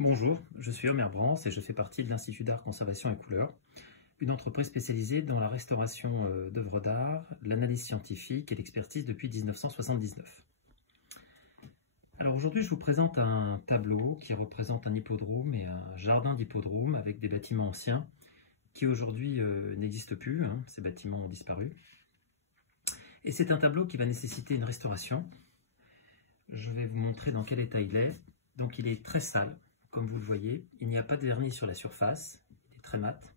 Bonjour, je suis Omer Brance et je fais partie de l'Institut d'art, conservation et couleurs, une entreprise spécialisée dans la restauration d'œuvres d'art, l'analyse scientifique et l'expertise depuis 1979. Alors aujourd'hui, je vous présente un tableau qui représente un hippodrome et un jardin d'hippodrome avec des bâtiments anciens qui aujourd'hui n'existent plus, ces bâtiments ont disparu. Et c'est un tableau qui va nécessiter une restauration. Je vais vous montrer dans quel état il est. Donc il est très sale. Comme vous le voyez, il n'y a pas de vernis sur la surface, il est très mat.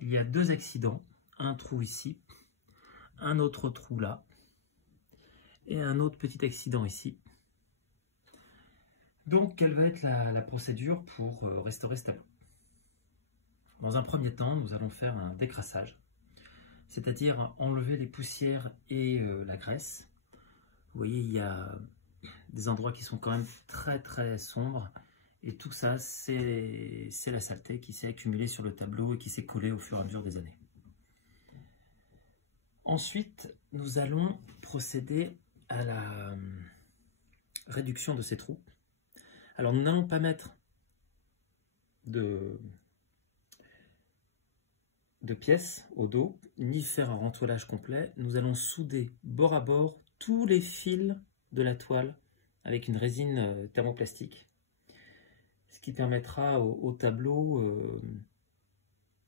Il y a deux accidents, un trou ici, un autre trou là, et un autre petit accident ici. Donc, quelle va être la procédure pour restaurer ce tableau? Dans un premier temps, nous allons faire un décrassage, c'est-à-dire enlever les poussières et la graisse. Vous voyez, il y a des endroits qui sont quand même très sombres. Et tout ça, c'est la saleté qui s'est accumulée sur le tableau et qui s'est collée au fur et à mesure des années. Ensuite, nous allons procéder à la réduction de ces trous. Alors, nous n'allons pas mettre de pièces au dos, ni faire un rentoilage complet. Nous allons souder bord à bord tous les fils de la toile avec une résine thermoplastique. Ce qui permettra au tableau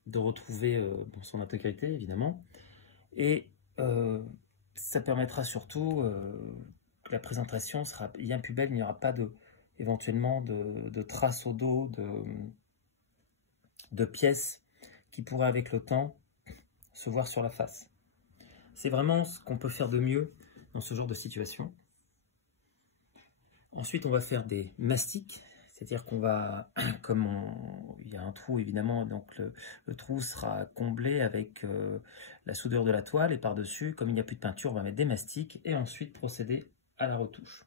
de retrouver son intégrité, évidemment. Et ça permettra surtout que la présentation sera bien plus belle. Il n'y aura pas éventuellement de traces au dos, de pièces qui pourraient avec le temps se voir sur la face. C'est vraiment ce qu'on peut faire de mieux dans ce genre de situation. Ensuite, on va faire des mastiques. C'est-à-dire qu'on va, il y a un trou évidemment, donc le trou sera comblé avec la soudure de la toile et par-dessus, comme il n'y a plus de peinture, on va mettre des mastiques et ensuite procéder à la retouche.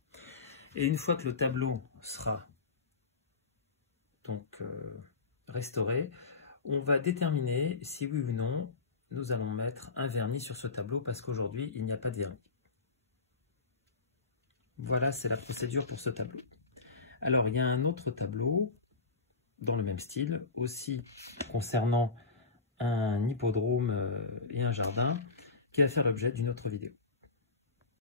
Et une fois que le tableau sera donc restauré, on va déterminer si oui ou non nous allons mettre un vernis sur ce tableau parce qu'aujourd'hui il n'y a pas de vernis. Voilà, c'est la procédure pour ce tableau. Alors, il y a un autre tableau dans le même style, aussi concernant un hippodrome et un jardin, qui va faire l'objet d'une autre vidéo.